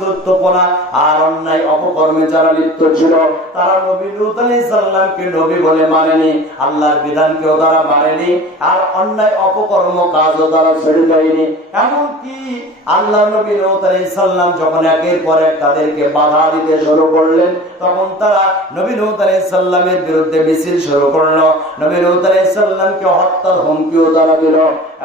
দুর্বৃত্তপনা আর অন্যায় অপকর্মে যারা লিপ্ত ছিল, তারা নবী লূত আলাইহিস সালামকে নবী বলে মানেনি, আল্লাহর বিধানকেও তারা মানেনি, আর অন্যায় অপকর্ম কাজও তারা ছেড়ে দেয়নি। এমনকি আল্লাহ নবী লূত আলাইহিস সালাম যখন একের পর এক তাদেরকে বাধা দিতে শুরু করলেন, তখন তারা নবী লূত আলাইহিস সালামের বিরুদ্ধে মিছিল শুরু করলো, নবী লূত আলাইহিস সালামকে হত্যার হুমকিও তারা দিল।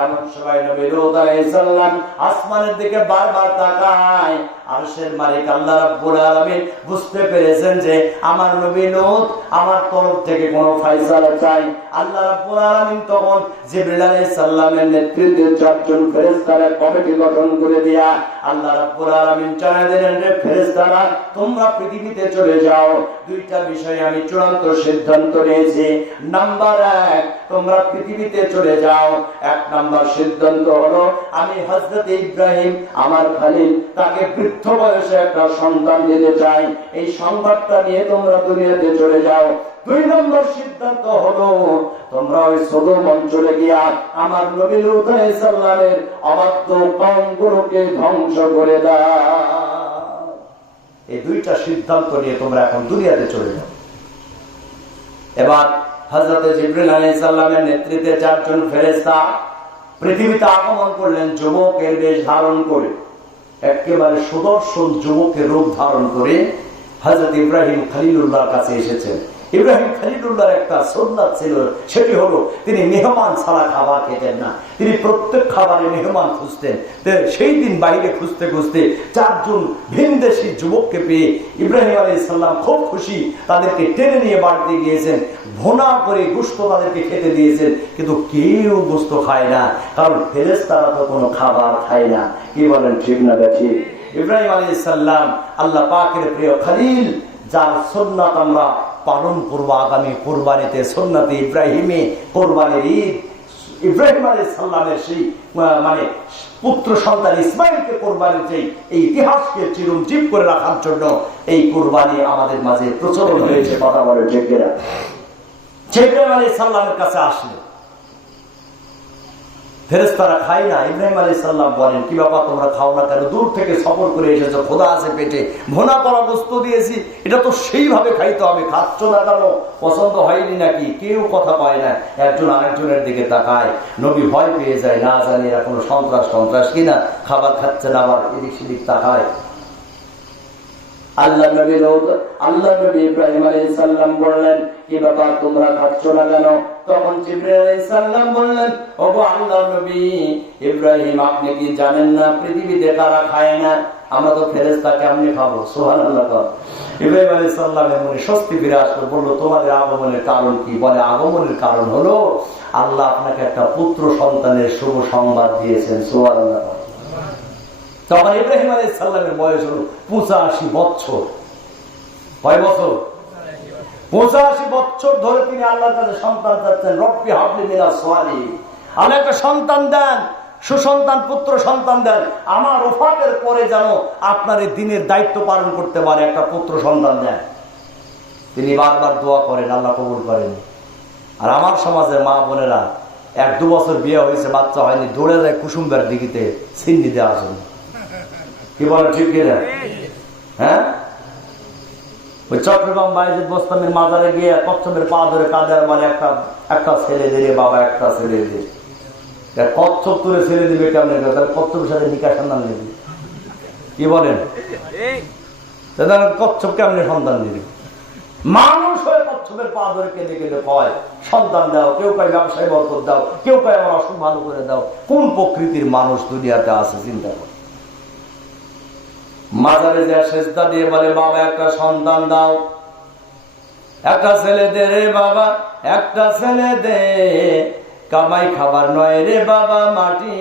এমন সময় নবী লূত আলাইহিস সালাম আসমানের দিকে বারবার তাকায়। আরশের মালিক আল্লাহ রাব্বুল আলামিন বুঝতে পেরেছেন যে আমার নবী লূত আমার তরফ থেকে কোনো ফয়সালা চাই। আল্লাহ রাব্বুল আলামিন তখন জিবরিল আলাইহিস সালামের নেতৃত্বে 4 জন ফেরেশতার কমিটি গঠন করে দিয়া আল্লাহ রাব্বুল আলামিন জানায় দিলেন, রে ফেরেশতারা, তোমরা পৃথিবীতে চলে যাও। দুইটা বিষয়ে আমি চূড়ান্ত সিদ্ধান্ত নিয়েছি। নাম্বার 1, তোমরা পৃথিবীতে চলে যাও। 1 নাম্বার সিদ্ধান্ত হলো আমি হযরত ইব্রাহিম আমার খলিল তাকে বৃদ্ধ বয়সে একটা সন্তান দিতে চাই। এই সংবাদটা নিয়ে তোমরা দুনিয়াতে চলে যাও। 2 নম্বর সিদ্ধান্ত হলো তোমরা ওই সদম অঞ্চলে গিয়া আমার নবী লূত আলাইহিস সালামের অবাধ্য কওমগুলোকে ধ্বংস করে দাও। এই 2টা সিদ্ধান্ত নিয়ে তোমরা এখন দুনিয়াতে চলে যাও। এবার হযরত জিবরিল আলাইহিস সালামের নেতৃত্বে 4 জন ফেরেশতা পৃথিবীতে আগমন করলেন যুবকের বেশ ধারণ করে, একেবারে সুদর্শন যুবকের রূপ ধারণ করে হযরত ইব্রাহিম খলিলুল্লাহর কাছে এসেছেন। ইব্রাহিম খলিলুল্লাহর একটা সুন্নাত ছিল, সেটি হলো তিনি মেহমান ছাড়া খাবার খেতেন না, তিনি প্রত্যেক খাবারে মেহমান খুঁজতেন। সেই দিন বাইরে খুঁজতে খুঁজতে 4 জন ভিনদেশী যুবককে পেয়ে ইব্রাহিম আলাইহিস সালাম খুব খুশি, তাদেরকে টেনে নিয়ে বাড়িতে গিয়েছেন, ভুনা করে গোশত তাদেরকে খেতে দিয়েছেন। কিন্তু কেউ গোশত খায় না, কারণ ফেরেশতারা তো কোনো খাবার খায় না। কি বলেন, ঠিক না ঠিক? ইব্রাহিম আলাইহিস সালাম আল্লাহ পাকের প্রিয় খলিল, যার সুন্নাত আমরা পালন করবো আগামী কুরবানিতে, সুন্নাতে ইব্রাহিমে কুরবানির ঈদ। ইব্রাহিম আলাইহিস সালামের সেই মানে পুত্র সন্তান ইসমাইলকে কুরবানির যে এই ইতিহাসকে চিরঞ্জীব করে রাখার জন্য এই কুরবানি আমাদের মাঝে প্রচলন হয়েছে। কথা বলে ঠিক কিনা? ইব্রাহিম আলাইহিস সালামের কাছে আসলে ফেরেশতারা খায় না। ইব্রাহিম আলাইহিস সালাম বলেন, কি ব্যাপার, তোমরা খাও না কেন? দূর থেকে সফর করে এসেছো, খোদা আছে পেটে, ভোনা করা বস্তু দিয়েছি, এটা তো সেইভাবে খাইতে হবে, খাচ্ছ না কেন? পছন্দ হয়নি নাকি? কেউ কথা পায় না, একজন আরেকজনের দিকে তাকায়। নবী ভয় পেয়ে যায়, না জানি এরা কোনো সন্ত্রাস কিনা, খাবার খাচ্ছে না, আবার এদিক সেদিক তাকায়। আল্লাহ নবী ইব্রাহিম আলাইহিস সালাম বললেন, কি ব্যাপার, তোমরা খাচ্ছ না কেন? তখন জিবরিল আলাইহিস সালাম বললেন, ওগো আল্লাহর নবী ইব্রাহিম, আপনি কি জানেন না পৃথিবীতে কারা খায় না? আমরা তো ফেরেশতা, কেমনে খাবো? সুবহানাল্লাহ। ইব্রাহিম আলাইহিস সালামের মনে স্বস্তি ফিরে আসলো। বললো, তোমাদের আগমনের কারণ কি? বলে, আগমনের কারণ হলো আল্লাহ আপনাকে একটা পুত্র সন্তানের শুভ সংবাদ দিয়েছেন। সুবহানাল্লাহ। তখন ইব্রাহিম আলাইহিস সালামের বয়স হলো 85 বছর। কয় বছর? 85 বছর ধরে তিনি আল্লাহর কাছে সন্তান চাচ্ছেন। রব্বি হাবলি মিনাস সালিহিন, আল্লাহ একটা সন্তান দেন, সুসন্তান পুত্র সন্তান দেন, আমার ওফাতের পরে যেন আপনার এই দিনের দায়িত্ব পালন করতে পারে, একটা পুত্র সন্তান দেন। তিনি বারবার দোয়া করেন, আল্লাহ কবুল করেন। আর আমার সমাজের মা বোনেরা 1-2 বছর বিয়ে হয়েছে, বাচ্চা হয়নি, দৌড়ে যায় কুসুমবার দিঘিতে সিন্নি দেওয়ার জন্য। কি বলে, ঠিক কিনা? হ্যাঁ, ওই চট্টগ্রাম বাইজিদ বোস্তামির মাজারে গিয়ে কচ্ছপের পা ধরে কাঁদার মানে একটা ছেলে দিলে বাবা, একটা ছেলে দিয়ে কচ্ছপ তুলে ছেলে দিবে কেমন? কচ্ছপের সাথে নিকাহ সন্তান দিবে। কি বলেন, কচ্ছপ কেমনে সন্তান দিবে? মানুষ হয়ে কচ্ছপের পা ধরে কেঁদে কেঁদে কয় সন্তান দাও, কেউ কয় ব্যবসায় বরকত দাও, কেউ কয় আমার অসুখ ভালো করে দাও। কোন প্রকৃতির মানুষ দুনিয়াতে আছে চিন্তা করে। মাজারে যা সেজদা দিয়ে বলে, বাবা একটা সন্তান দাও, একটা ছেলে দে রে বাবা, একটা ছেলে দে, কামাই খাবার নয় রে বাবা, মাটি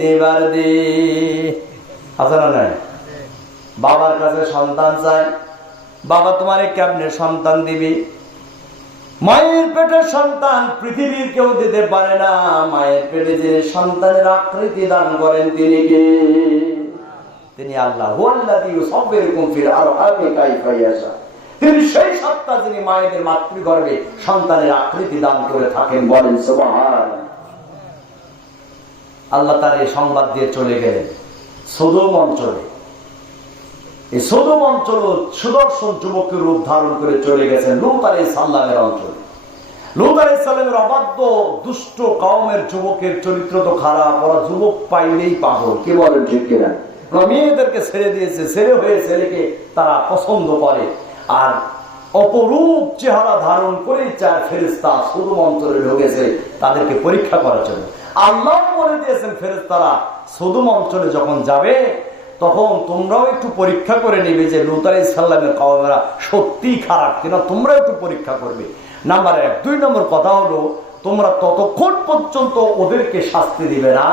দেবার দে। আছে না নাই? বাবার কাছে সন্তান চায়, বাবা তোমারে কেমনে সন্তান দিবি? মায়ের পেটের সন্তান পৃথিবীর কেউ দিতে পারে না। মায়ের পেটে যে সন্তানের আকৃতি দান করেন তিনি কে? তিনি আল্লাহ। তিনি সেই সত্তা যিনি মায়েদের মাতৃগর্ভে সন্তানের আকৃতি দান করে থাকেন। বলেন সুবহান। আল্লাহ তার এই সংবাদ দিয়ে চলে গেলেন সদম অঞ্চলে। এই সদম অঞ্চল সুদর্শন যুবকের রূপ ধারণ করে চলে গেছেন লূত আলাইহিস সালামের অঞ্চলে। লূত আলাইহিস সালামের অবাধ্য দুষ্ট কওমের যুবকের চরিত্র তো খারাপ, ওরা যুবক পাইলেই পাগল, কি বলেন ঠিক কিনা? মেয়েদেরকে ছেড়ে দিয়েছে, ছেড়ে হয়ে ছেলেকে তারা পছন্দ করে, আর অপরূপ চেহারা ধারণ করে চার ফেরেশতা সদম অঞ্চলে ঢুকেছে তাদেরকে পরীক্ষা করার জন্য। আল্লাহ বলে দিয়েছেন ফেরেশতারা সদম অঞ্চলে যখন যাবে তখন তোমরাও একটু পরীক্ষা করে নিবে যে লূত আলাইহিস সালামের কওমেরা সত্যিই খারাপ কিনা, তোমরা একটু পরীক্ষা করবে। নাম্বার 1। 2 নম্বর কথা হলো, তোমরা ততক্ষণ পর্যন্ত ওদেরকে শাস্তি দিবে না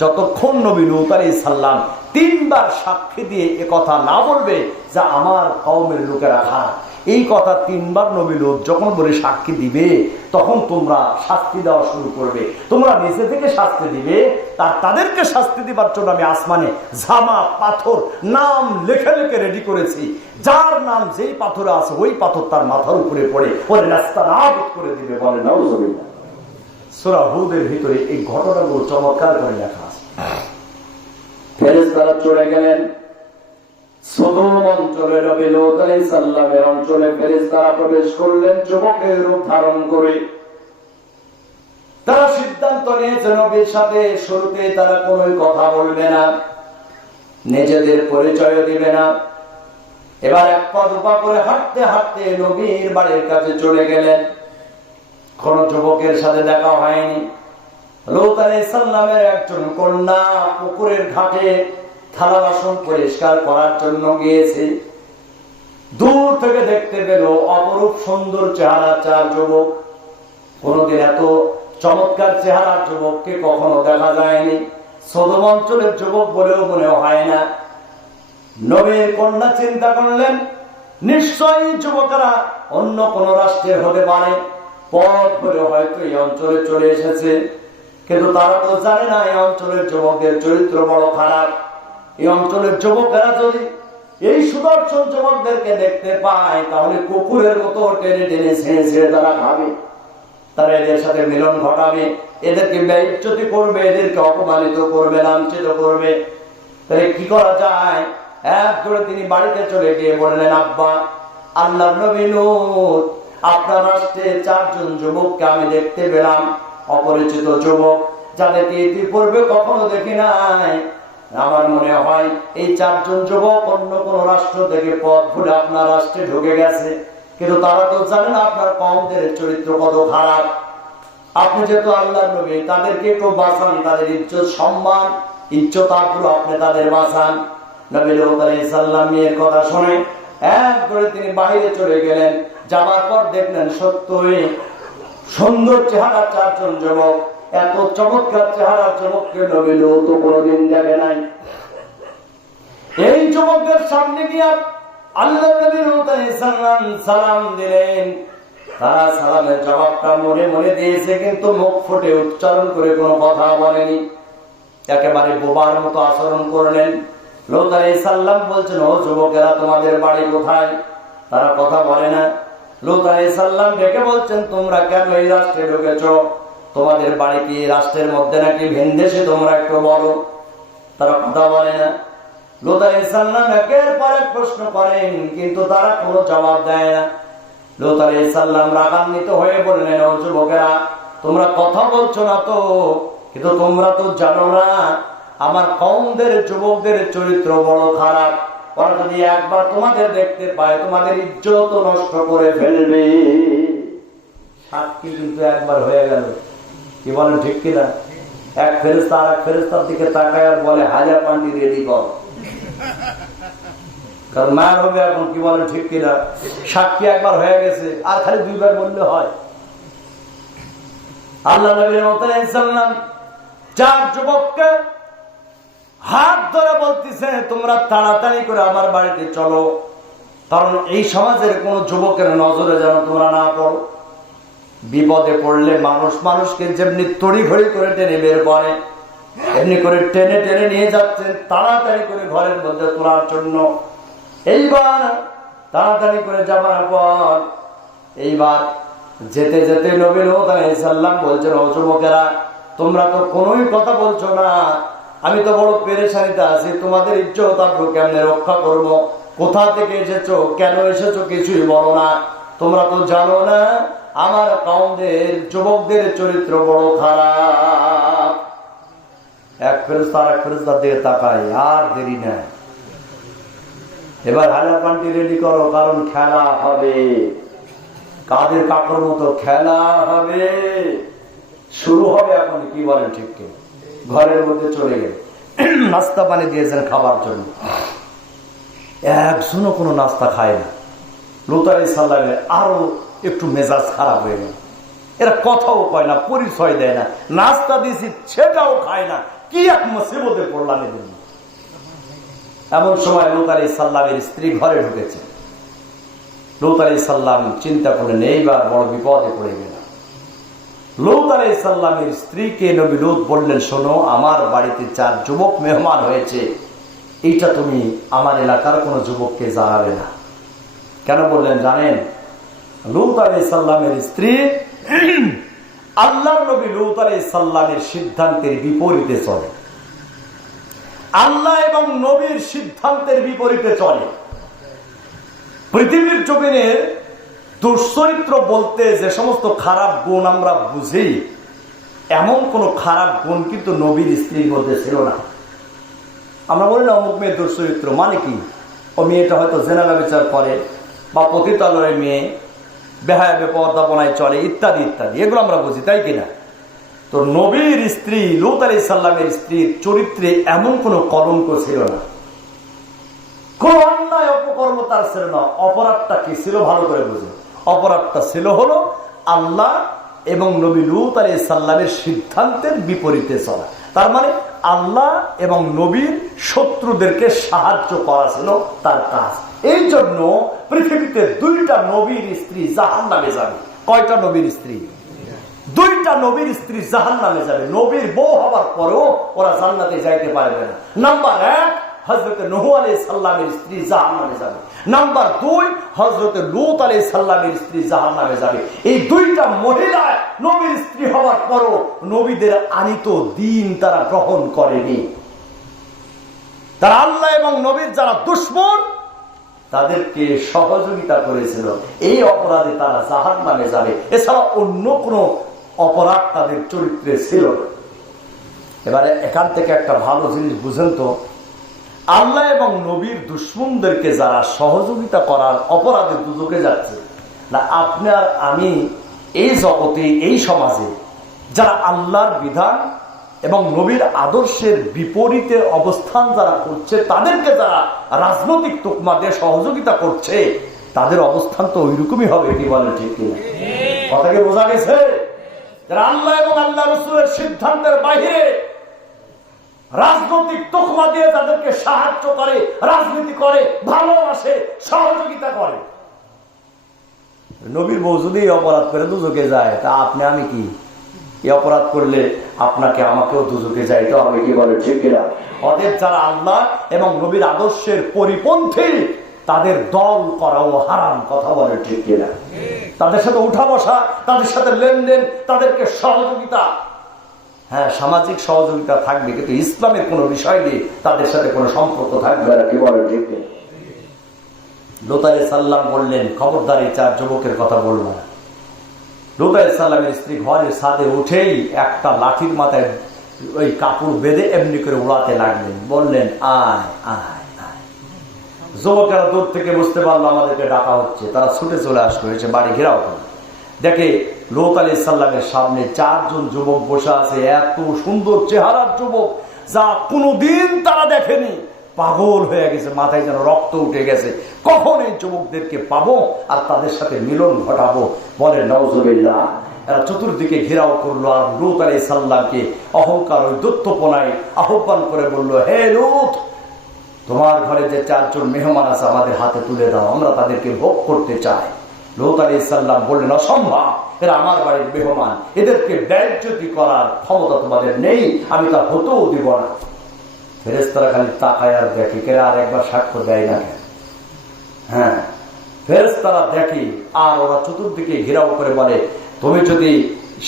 যতক্ষণ নবী লূত আলাইহিস সালাম 3 বার সাক্ষী দিয়ে এ কথা না বলবে যে আমার কওমের লোকেরা খারাপ। এই কথা 3 বার নবী লূত যখন বলে সাক্ষী দিবে তখন তোমরা শাস্তি দেওয়া শুরু করবে। তোমরা নিচে থেকে শাস্তি দিবে, তাদেরকে শাস্তি দিবার জন্য আমি আসমানে জামা পাথর নাম লেখে লেখে রেডি করেছি। যার নাম যেই পাথরে আছে ওই পাথর তার মাথার উপরে পড়ে ওর রাস্তা নাবুদ করে দিবে। বলে নাউজুবিল্লাহ। সূরা হুদের ভিতরে এই ঘটনাগুলো চমৎকার করে লেখা আছে। ফেরেশতারা চলে গেলেন সদম অঞ্চলে, নবী লূত আলাইহিস সালামের অঞ্চলে ফেরেশতারা প্রবেশ করলেন যুবকের রূপ ধারণ করে। তারা সিদ্ধান্ত নিয়েছে নবীর সাথে শুরুতে তারা কোনো কথা বলবে না, নিজেদের পরিচয় দিবে না। এবার এক পা দুপা করে হাঁটতে হাঁটতে নবীর বাড়ির কাছে চলে গেলেন। কোন যুবকের সাথে দেখা হয়নি। লূত আলাইহিস সালামের একজন কন্যা পুকুরের ঘাটে থালা বাসন পরিষ্কার করার জন্য গিয়েছে। দূর থেকে দেখতে পেল অপরূপ সুন্দর চেহারা 4 যুবক। কোনদিন এত চমৎকার চেহারার যুবককে কখনো দেখা যায়নি। সদম অঞ্চলের যুবক বলেও মনে হয় না। নবীর কন্যা চিন্তা করলেন নিশ্চয়ই যুবকেরা অন্য কোন রাষ্ট্রের হতে পারে, পথ করে হয়তো এই অঞ্চলে চলে এসেছে। কিন্তু তারা তো জানে না এই অঞ্চলের যুবকদের চরিত্র বড় খারাপ। এই অঞ্চলের যুবকেরা যদি এই সুদর্শন যুবকদেরকে দেখতে পায় তাহলে কুকুরের মতো টেনে টেনে ছেড়ে ছেড়ে তারা খাবে। তারা এদের সাথে মিলন ঘটাবে, এদেরকে বেইজ্জতি করবে, এদেরকে অপমানিত করবে, লাঞ্ছিত করবে। তাহলে কি করা যায়? এক করে তিনি বাড়িতে চলে গিয়ে বললেন, আব্বা, আল্লাহর নবী লূত আপনার রাষ্ট্রে 4 জন যুবককে আমি দেখতে পেলাম, অপরিচিত যুবক, যাদেরকে ইতিপূর্বে কখনো দেখি নাই। আমার মনে হয় এই 4 জন যুবক অন্য কোন রাষ্ট্র থেকে পথ ভুলে আপনার রাষ্ট্রে ঢুকে গেছে। কিন্তু তারা তো জানেন আপনার কওমদের চরিত্র কত খারাপ। আপনি যেহেতু আল্লাহর নবী, তাদেরকে একটু বাঁচান, তাদের ইজ্জত সম্মান ইজ্জত আবরু আপনি তাদের বাঁচান। নবী লূত আলাইহিস সালামের কথা শুনে এক করে তিনি বাইরে চলে গেলেন। যাবার পর দেখলেন সত্যই সুন্দর চেহারা 4 জন যুবক। এত চমৎকার চেহারা যুবককে নবী লূত কোনদিন দেখে নাই। এই যুবকদের সামনে গিয়ে আল্লাহর নবী লূত আলাইহিস সালাম সালাম দিলেন। তারা সালামের জবাবটা মনে মনে দিয়েছে, কিন্তু মুখ ফুটে উচ্চারণ করে কোনো কথা বলেনি। একেবারে বোবার মতো আচরণ করলেন। লূত আলাইহিস সালাম বলছেন, ও যুবকেরা, তোমাদের বাড়ি কোথায়? তারা কথা বলে না। লূত আলাইহিস সালাম ডেকে বলছেন, তোমরা কেন এই রাষ্ট্রে ঢুকেছো? তোমাদের বাড়ি কি রাষ্ট্রের মধ্যে নাকি ভিনদেশে? তোমরা একটু বলো। তারা কথা বলে না। লূত আলাইহিস সালাম একের পর এক প্রশ্ন করেন, কিন্তু তারা কোনো জবাব দেয় না। লূত আলাইহিস সালাম রাগান্বিত হয়ে বললেন, ও যুবকেরা, তোমরা কথা বলছো না তো, কিন্তু তোমরা তো জানো না আমার কওমদের যুবকদের চরিত্র বড় খারাপ। ওরা যদি একবার তোমাদের দেখতে পায় তোমাদের ইজ্জত নষ্ট করে ফেলবে। সাক্ষী কিন্তু একবার হয়ে গেল, কি বলেন ঠিক কিনা? এক ফেরেশতা আর এক ফেরেশতার দিকে তাকায় আর বলে, হাজার পান্ডি রেডি কর, কারণ মার হবে এখন। কি বলেন ঠিক কিনা? সাক্ষী একবার হয়ে গেছে, আর খালি 2 বার বললে হয়। আল্লাহ নবী লূত আলাইহিস সালাম 4 যুবককে হাত ধরে বলতেছে, তোমরা তাড়াতাড়ি করে আমার বাড়িতে চলো, কারণ এই সমাজের কোন যুবকের নজরে যেন তোমরা না পড়ো। বিপদে পড়লে মানুষ মানুষকে যেমনি তড়ি ঘড়ি করে টেনে বের করে, এমনি করে টেনে টেনে নিয়ে যাচ্ছেন তাড়াতাড়ি করে ঘরের মধ্যে তোলার জন্য। এইবার তাড়াতাড়ি করে যাবার পর এইবার যেতে যেতে নবী লূত আলাইহিস সালাম বলছেন, ও যুবকেরা, তোমরা তো কোনোই কথা বলছো না, আমি তো বড় পেরেশানিতে আছি, তোমাদের ইজ্জত আবরু কেমনে রক্ষা করব? কোথা থেকে এসেছো, কেন এসেছো, কিছুই বলো না। তোমরা তো জানো না আমার কওমদের যুবকদের চরিত্র বড় খারাপ। এক ফেরেশতা আর এক ফেরেশতার দিকে তাকায়, আর দেরি নাই, এবার হালা পান্টি রেডি করো, কারণ খেলা হবে, কাদের কাকর মতো খেলা হবে, শুরু হবে এখন। কি বলেন ঠিক কি? ঘরের মধ্যে চলে গেল, নাস্তা পানি দিয়েছেন খাবার জন্য, একজনও কোনো নাস্তা খায় না। লূত আলাইহিস সালামের আরো একটু মেজাজ খারাপ হয়ে গেল। এরা কথাও কয় না, পরিচয় দেয় না, নাস্তা দিয়েছি সেটাও খায় না। কি এক মুসিবতে পড়লাম এদের। এমন সময় লূত আলাইহিস সালামের স্ত্রী ঘরে ঢুকেছে। লূত আলাইহিস সালাম চিন্তা করলেন এইবার বড় বিপদে পড়ে গেলাম। লূত আলাইহিস সালামের স্ত্রীকে নবী লূত বললেন, শোনো, আমার বাড়িতে 4 যুবক মেহমান হয়েছে, এইটা তুমি আমার এলাকার কোন যুবককে জানাবে না। কেন বললেন জানেন? লূত আলাইহিস সালামের স্ত্রী আল্লাহর নবী লূত আলাইহিস সালামের সিদ্ধান্তের বিপরীতে চলে, আল্লাহ এবং নবীর সিদ্ধান্তের বিপরীতে চলে। পৃথিবীর জমিনে দুশ্চরিত্র বলতে যে সমস্ত খারাপ গুণ আমরা বুঝি, এমন কোন খারাপ গুণ কিন্তু নবীর স্ত্রীর মধ্যে ছিল না। আমরা বলি না অমুক মেয়ে দুশ্চরিত্র, মানে কি? ও মেয়েটা হয়তো জেনারেল বিচার করে, বা পতিতালয়ের মেয়ে, বেহায়া বেপরদাপনায় চলে, ইত্যাদি ইত্যাদি, এগুলো আমরা বুঝি, তাই কিনা? তো নবীর স্ত্রী লূত আলাইহিস সালামের স্ত্রীর চরিত্রে এমন কোন কলঙ্ক ছিল না, কোন অন্যায় অপকর্ম তার ছিল না। অপরাধটা কি ছিল ভালো করে বুঝুন। অপরাধটা ছিল হলো আল্লাহ এবং নবী লূত আলাইহিস সালামের সিদ্ধান্তের বিপরীতে চলা। তার মানে আল্লাহ এবং নবীর শত্রুদেরকে সাহায্য করা ছিল তার কাজ। এই জন্য পৃথিবীতে 2টা নবীর স্ত্রী জাহান্নামে যাবে। কয়টা নবীর স্ত্রী? 2টা নবীর স্ত্রী জাহান্নামে যাবে। নবীর বউ হবার পরেও ওরা জান্নাতে যাইতে পারবে না। নাম্বার 1 হযরত নূহ আলাইহিস সালামের স্ত্রী জাহান্নামে যাবে। নাম্বার 2 হযরত লূত আলাইহিস সালামের স্ত্রী জাহান্নামে যাবে। এই 2টা মহিলা নবীর স্ত্রী হওয়ার পরও নবীদের আনিত দ্বীন তারা গ্রহণ করেনি। তারা আল্লাহ এবং নবীর যারা দুশমন তাদেরকে সহযোগিতা করেছিল। এই অপরাধে তারা জাহান্নামে যাবে। এছাড়া অন্য কোনো অপরাধ তাদের চরিত্রে ছিল না। এবারে এখান থেকে একটা ভালো জিনিস বুঝেন তো, আল্লাহ এবং নবীর দুশমনদেরকে যারা সহযোগিতা করার অপরাধে দুদকে যাচ্ছে না, আপনি আর আমি এই জগতে, এই সমাজে যারা আল্লাহর বিধান এবং নবীর আদর্শের বিপরীতে অবস্থান যারা করছে, তাদেরকে যারা রাজনৈতিক তোকমা দিয়ে সহযোগিতা করছে, তাদের অবস্থান তো ওইরকমই হবে। কি বলে ঠিক কিনা? কথাকে বোঝা গেছে? যারা আল্লাহ এবং আল্লাহ রাসূলের সিদ্ধান্তের বাইরে রাজনৈতিক তোকমা দিয়ে তাদেরকে সাহায্য করে, রাজনীতি করে, ভালোবাসে, সহযোগিতা করে। নবীর বউ যদি অপরাধ করে দুজকে যায়, তা আপনি আমি কি? এই অপরাধ করলে আপনাকে আমাকেও দুজকে যাইতে হবে। কি বলে ঠিক কিনা? অতএব যারা আল্লাহ এবং নবীর আদর্শের পরিপন্থী, তাদের দল করাও হারাম। কথা বলে ঠিক কিনা? তাদের সাথে উঠা বসা, তাদের সাথে লেনদেন, তাদেরকে সহযোগিতা, হ্যাঁ সামাজিক সহযোগিতা থাকবে, কিন্তু ইসলামের কোনো বিষয় নিয়ে তাদের সাথে কোনো সম্পর্ক থাকবে না। কি বলে ঠিক কিনা? লূত আলাইহিস সালাম বললেন, খবরদার এই 4 যুবকের কথা বলবো না। লূত আলাইহিস সালামের স্ত্রী ঘরের ছাদে উঠেই একটা লাঠির মাথায় ওই কাপড় বেঁধে এমনি করে উড়াতে লাগলেন। বললেন, আয় আয় আয়। যুবকেরা দূর থেকে বুঝতে পারলো আমাদেরকে ডাকা হচ্ছে, তারা ছুটে চলে আসলো, এসে বাড়ি ঘেরাও করলো। দেখে লূত আলাইহিস সালামের সামনে 4 জন যুবক বসে আছে। এত সুন্দর চেহারার যুবক যা কোনোদিন তারা দেখেনি। পাগল হয়ে গেছে, মাথায় যেন রক্ত উঠে গেছে। কখন এই যুবকদেরকে পাবো আর তাদের সাথে মিলন ঘটাবো? বলে নাউজুবিল্লাহ। এরা চতুর্দিকে ঘেরাও করলো আর লূত আলাইহিস সালামকে অহংকার ওই দৈত্যপনায় আহ্বান করে বলল, হে লূত, তোমার ঘরে যে 4 জন মেহমান আছে আমাদের হাতে তুলে দাও, আমরা তাদেরকে ভোগ করতে চাই। লূত আলাইহিস সালাম বললেন, অসম্ভব, এরা আমার বাড়ির মেহমান, এদেরকে বেইজ্জতি করার ক্ষমতা তোমাদের নেই, আমি তা হতেও দিব না। ফেরেশতারা খালি তাকায় আর দেখে, কেরা আর একবার সাক্ষ্য দেয় না কেন? হ্যাঁ, ফেরেশতারা দেখে আর ওরা চতুর্দিকে ঘেরাও করে বলে, তুমি যদি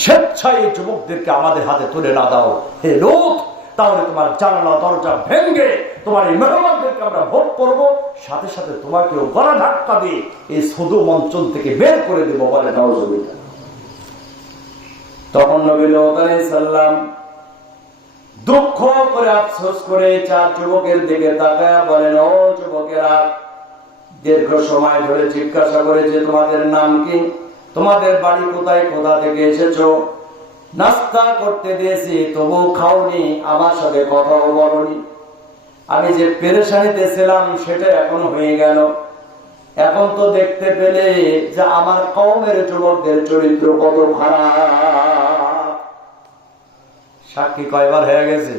স্বেচ্ছায় যুবকদেরকে আমাদের হাতে তুলে না দাও হে লূত, তাহলে তোমার জানালা দরজা ভেঙে তোমার এই মেহমানদেরকে আমরা ভোগ করবো, সাথে সাথে তোমাকেও গলা ধাক্কা দিয়ে এই সদুম অঞ্চল থেকে বের করে দেবো বলে নাউজুবিল্লাহ। তখন নবী লূত আলাইহিস সালাম দুঃখ করে আফসোস করে 4 যুবকের দিকে তাকায়া বলেন, ও যুবকেরা, দীর্ঘ সময় ধরে জিজ্ঞাসা করেছে তোমাদের নাম কি, তোমাদের বাড়ি কোথায়, কোথা থেকে এসেছো, নাস্তা করতে দিয়েছি তবু খাওনি, আমার সাথে কথাও বলনি। আমি যে পেরেশানিতে ছিলাম সেটা এখন হয়ে গেল। এখন তো দেখতে পেলে যে আমার কওমের যুবকদের চরিত্র কত খারাপ। সাক্ষী কয়বার হয়ে গেছে?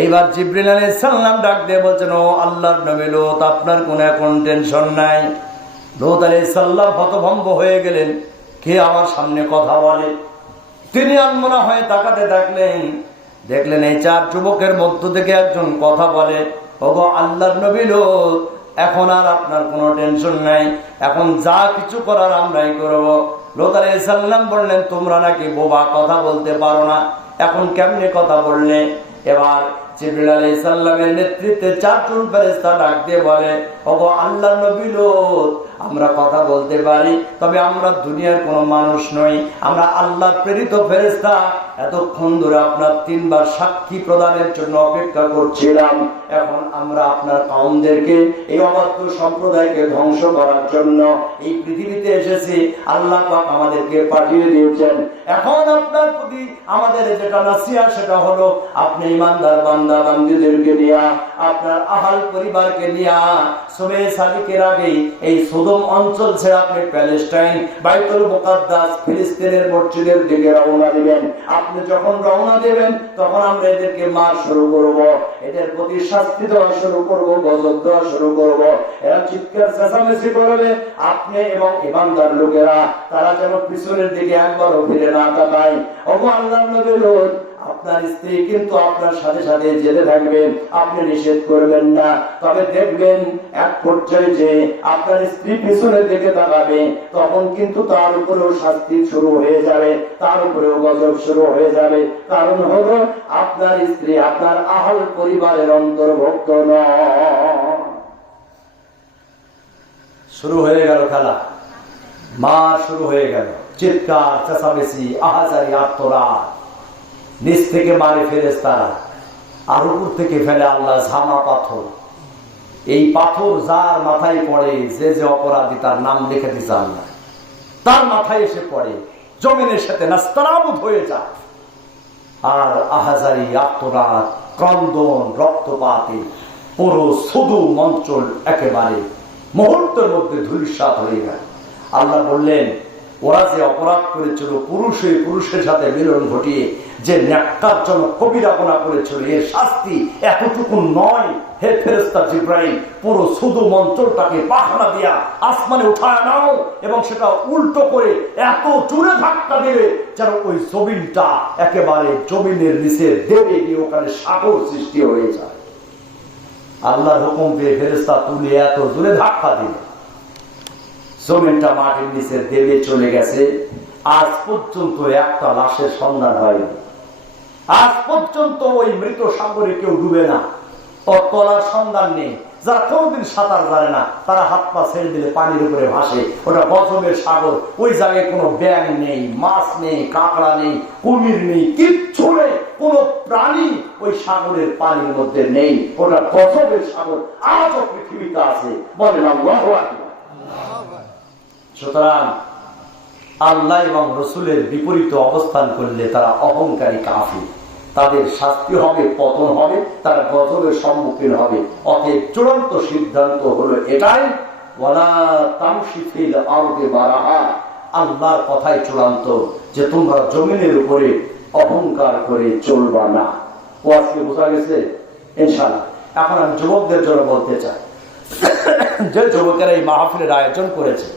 এইবার জিবরিল আলাইহিস সালাম ডাক দিয়ে বলছেন, ও আল্লাহর নবী লূত, আপনার কোনো এখন টেনশন নাই। লূত আলাইহিস সালাম হতভম্ব হয়ে গেলেন, কে আমার সামনে কথা বলে? তিনি আনমনা হয়ে তাকাতে থাকলেন, দেখলেন এই 4 যুবকের মধ্য থেকে একজন কথা বলে, ওগো আল্লাহর নবী লূত, এখন আর আপনার কোনো টেনশন নাই, এখন যা কিছু করার আমরাই করব। লূত আলাইহিস সালাম বললেন, তোমরা নাকি বোবা, কথা বলতে পারো না, এখন কেমনে কথা বললে? এবার জিবরিল আলাইহিস সালামের নেতৃত্বে 4 জন ফেরেশতা ডাক দিয়ে বলে, ওগো আল্লাহর নবী লূত, আমরা কথা বলতে পারি, তবে আমরা দুনিয়ার কোনো মানুষ নই, আমরা আল্লাহর প্রেরিত ফেরেশতা। এতক্ষণ ধরে আপনার 3 বার সাক্ষী প্রদানের জন্য অপেক্ষা করছিলাম। এখন আমরা আপনার কওমদেরকে, এই অবাধ্য সম্প্রদায়কে ধ্বংস করার জন্য এই পৃথিবীতে এসেছি। আল্লাহ পাক আমাদেরকে পাঠিয়ে দিয়েছেন। এখন আপনার প্রতি আমাদের যেটা নাসিহত সেটা হলো, আপনি ঈমানদার বান্দা বান্দীদেরকে নিয়ে, আপনার আহল পরিবারকে নিয়ে সুবে সাদিকের আগে এই সদম অঞ্চল ছেড়ে আপনি প্যালেস্টাইন, বাইতুল মুকাদ্দাস, ফিলিস্তিনের মসজিদের দিকে রওনা দিবেন। আপনি যখন রওনা দেবেন তখন আমরা এদেরকে মার শুরু করব, এদের প্রতি শাস্তি দেওয়া শুরু করব, গজব দেওয়া শুরু করব। এরা চিৎকার চেঁচামেচি করবে, আপনি এবং ঈমানদার লোকেরা তারা যেন পিছনের দিকে একবারও ফিরে না তাকায়। ওগো আল্লাহর নবী লূত, আপনার স্ত্রী কিন্তু আপনার সাথে সাথে যেতে থাকবেন, আপনি নিষেধ করবেন না। তবে দেখবেন এক পর্যায়ে যে আপনার স্ত্রী পিছনের দিকে তাকাবে, তখন কিন্তু তার উপরেও শাস্তি শুরু হয়ে যাবে, তার উপরেও গজব শুরু হয়ে যাবে। কারণ হলো আপনার স্ত্রী আপনার আহল পরিবারের অন্তর্ভুক্ত নয়। শুরু হয়ে গেল খেলা, মার শুরু হয়ে গেল, চিৎকার চেঁচামেচি, আহাজারি, আর্তনাদ। নিচ থেকে মারে ফেরেশতারা, আর উপর থেকে ফেলে আল্লাহ ঝামা পাথর। এই পাথর যার মাথায় পড়ে, যে যে অপরাধী তার নাম লিখে দিচ্ছে আল্লাহ, তার মাথায় এসে পড়ে, জমিনের সাথে নাস্তানাবুদ হয়ে যায়। আর আহাজারি, আর্তনাদ, ক্রন্দন, রক্তপাতে পুরো সদুম অঞ্চল একেবারে মুহূর্তের মধ্যে ধূলিসাৎ হয়ে গেল। আল্লাহ বললেন, ওরা যে অপরাধ করেছিল, পুরুষে পুরুষের সাথে মিলন ঘটিয়ে যে ন্যাক্কারজনক কবিরাপনা করেছিল, এর শাস্তি এতটুকু নয়। হে ফেরেশতা জিবরাইল, পুরো সদুম অঞ্চলটাকে পাখনা দিয়া আসমানে উঠায় নাও এবং সেটা উল্টো করে এত জোরে ধাক্কা দেবে যেন ওই জমিনটা একেবারে জমিনের নিচে দেবে গিয়ে ওখানে সাগর সৃষ্টি হয়ে যায়। আল্লাহর হুকুম পেয়ে ফেরেশতা তুলে এত জোরে ধাক্কা দিবে, জমিনটা মাটির নিচে দেবে চলে গেছে। আজ পর্যন্ত একটা লাশের সন্ধান হয়নি। আজ পর্যন্ত ওই মৃত সাগরে কেউ ডুবে না, ও তলার সন্ধান নেই। যারা কোনদিন সাঁতার জানে না তারা হাত পা ছেড়ে দিলে পানির উপরে ভাসে, ওটা গজবের সাগর। ওই জায়গায় কোনো ব্যাঙ নেই, মাছ নেই, কাঁকড়া নেই, কুমির নেই, কিচ্ছু নেই, কোন প্রাণী ওই সাগরের পানির মধ্যে নেই। ওটা গজবের সাগর, আজও পৃথিবীতে আছে। বলেন আল্লাহু আকবার। সুতরাং আল্লাহ এবং রসুলের বিপরীত অবস্থান করলে তারা অহংকারী কাফির, তাদের শাস্তি হবে, পতন হবে, তারা গজবের সম্মুখীন হবে। অতএব চূড়ান্ত সিদ্ধান্ত হলো এটাই, ওয়ালা তামশি ফিল আরদি মারাহা, আল্লাহর কথাই চূড়ান্ত, যে তোমরা জমিনের উপরে অহংকার করে চলবা না। ওয়াজকে বোঝা গেছে ইনশাআল্লাহ। এখন আমি যুবকদের জন্য বলতে চাই, যে যুবকেরা এই মাহফিলের আয়োজন করেছে,